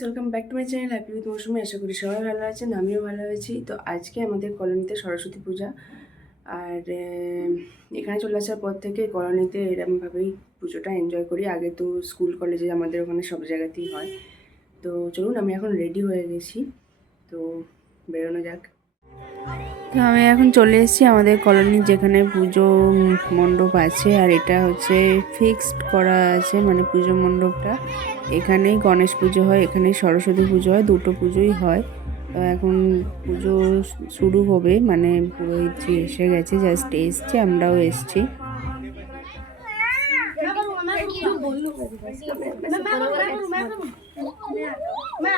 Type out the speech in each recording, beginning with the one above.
Welcome back to my channel happy with Mousumi আশা করি সবাই ভালো আছেন, আমিও ভালো আছি। তো আজকে আমাদের কলোনিতে সরস্বতী পূজা। আর এখানে চলে আসার পর থেকে কলোনিতে এরকমভাবেই পুজোটা এনজয় করি। আগে তো স্কুল কলেজে আমাদের ওখানে সব জায়গাতেই হয়। তো চলুন, আমি এখন রেডি হয়ে গেছি। তো বেরোনো যাক। তো আমি এখন চলে এসেছি আমাদের কলোনির যেখানে পুজো মণ্ডপ আছে আর এটা হচ্ছে ফিক্সড করা আছে মানে পুজো মণ্ডপটা এখানেই গণেশ পুজো হয় এখানেই সরস্বতী পুজো হয় দুটো পুজোই হয় তো এখন পুজো শুরু হবে মানে পুরোহিতজি এসে গেছে জাস্ট এসছে আমরাও এসছি মা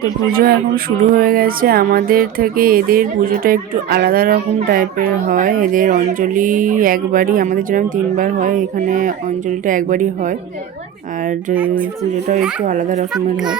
তো পুজো এখন শুরু হয়ে গেছে। আমাদের থেকে এদের পুজোটা একটু আলাদা রকম টাইপের হয়। এদের অঞ্জলি একবারই, আমাদের যেরকম তিনবার হয়, এখানে অঞ্জলিটা একবারই হয়। আর পুজোটাও একটু আলাদা রকমের হয়।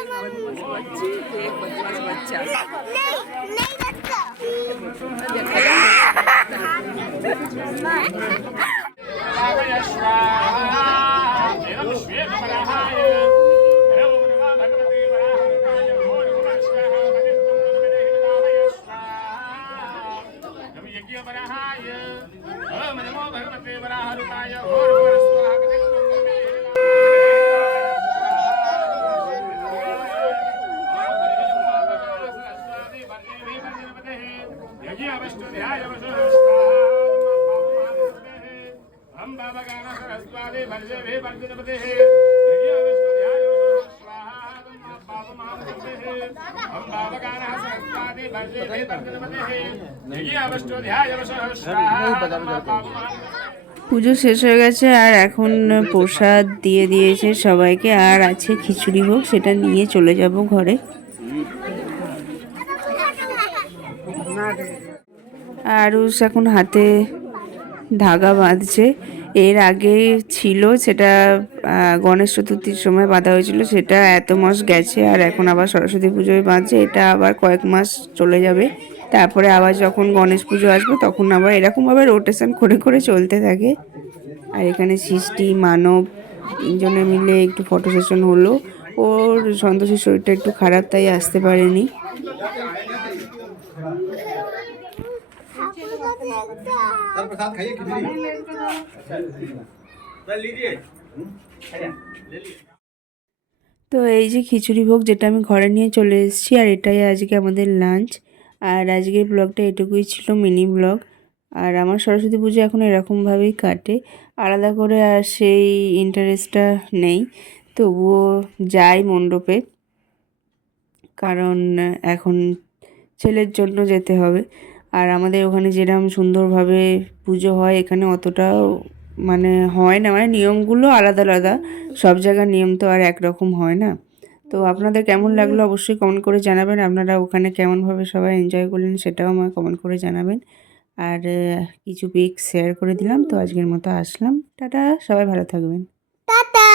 Yeah, I was doing the পুজো শেষ হয়ে গেছে, আর এখন প্রসাদ দিয়ে দিয়েছে সবাইকে। আর আছে খিচুড়ি ভোগ, সেটা নিয়ে চলে যাব ঘরে। আরুষ এখন হাতে ধাগা বাঁধছে। এর আগে ছিল সেটা গণেশ চতুর্থীর সময় বাঁধা হয়েছিল, সেটা এত মাস গেছে আর এখন আবার সরস্বতী পুজোয় বাঁধছে, এটা আবার কয়েক মাস চলে যাবে। তারপরে আবার যখন গণেশ পুজো আসবে, তখন আবার এরকমভাবে রোটেশন করে করে চলতে থাকে। আর এখানে সৃষ্টি, মানব তিনজনে মিলে একটু ফটো সেশন হলো। ওর সন্তোষের শরীরটা একটু খারাপ, তাই আসতে পারেনি। सर प्रसाद खाइए खिचड़ी सर लीजिए ले लीजिए তো এই যে খিচুড়ি ভোগ যেটা আমি ঘরে নিয়ে চলে এসেছি আর এটাই আজকে আমাদের লাঞ্চ আর আজকের ব্লগটা এটুকুই ছিল মিনি ব্লগ আর আমার সরস্বতী পুজো এখন এরকমভাবেই কাটে আলাদা করে আর সেই ইন্টারেস্টটা নেই তবুও যাই মণ্ডপে কারণ এখন ছেলের জন্য যেতে হবে আর আমাদের ওখানে যেরকম সুন্দরভাবে পুজো হয়, এখানে অতটাও মানে হয় না। মানে নিয়মগুলো আলাদা আলাদা, সব জায়গার নিয়ম তো আর একরকম হয় না। তো আপনাদের কেমন লাগল অবশ্যই কমেন্ট করে জানাবেন। আপনারা ওখানে কেমনভাবে সবাই এনজয় করলেন সেটাও আমার কমেন্ট করে জানাবেন। আর কিছু পিক শেয়ার করে দিলাম, তো আজকের মতো আসলাম। টাটা, সবাই ভালো থাকবেন। টাটা!